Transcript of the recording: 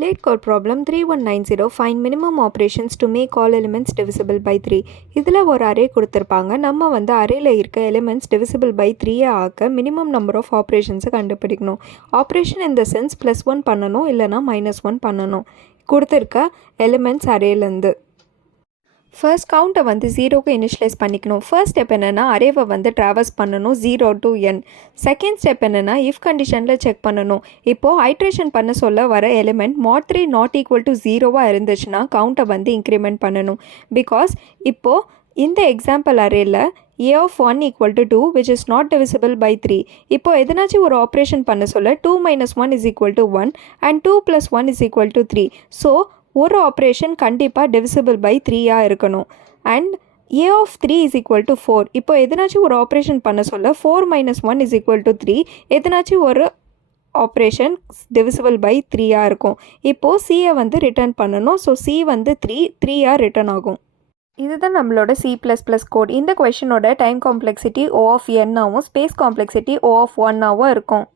Late code problem 3190 find minimum operations to make all elements divisible by 3. இதில் ஒரு array கொடுத்துருப்பாங்க. நம்ம வந்து அரேல இருக்க எலிமெண்ட்ஸ் divisible by 3 ஆக்க மினிமம் நம்பர் ஆஃப் ஆப்ரேஷன்ஸை கண்டுபிடிக்கணும். ஆப்ரேஷன் இந்த சென்ஸ் +1 பண்ணணும் இல்லைனா -1 பண்ணணும். கொடுத்துருக்க எலிமெண்ட்ஸ் அரேலேருந்து ஃபர்ஸ்ட் கவுண்ட்டை வந்து 0க்கு இனிஷியலைஸ் பண்ணிக்கணும். ஃபர்ஸ்ட் ஸ்டெப் என்னென்னா அரேவை வந்து ட்ராவர்ஸ் பண்ணணும் 0 to n. செகண்ட் ஸ்டெப் என்னென்னா இஃப் கண்டிஷனில் செக் பண்ணணும். இப்போது ஐட்ரேஷன் பண்ண சொல்ல வர element mod 3 not equal to 0 இருந்துச்சுன்னா கவுண்ட்டை வந்து இன்க்ரிமெண்ட் பண்ணணும். பிகாஸ் இப்போது இந்த example அரேல a of 1 equal to 2 which is not divisible by 3. இப்போ எதனாச்சும் ஒரு ஆப்ரேஷன் பண்ண சொல்ல 2 minus 1 is equal to 1 and 2 plus 1 is equal to 3. So ஒரு ஆப்ரேஷன் கண்டிப்பாக divisible by 3 இருக்கணும். And a of 3 is equal to 4. இப்போ எதனாச்சும் ஒரு ஆப்ரேஷன் பண்ண சொல்ல 4 minus 1 is equal to 3. எதனாச்சும் ஒரு ஆப்ரேஷன் divisible by 3 இருக்கும். இப்போது சியை வந்து ரிட்டர்ன் பண்ணணும். ஸோ சி வந்து 3 ரிட்டர்ன் ஆகும். இதுதான் நம்மளோட C++ கோட். இந்த கொஷினோட time complexity O of n ஆகவும் ஸ்பேஸ் காம்ப்ளெக்சிட்டி O of 1 இருக்கும்.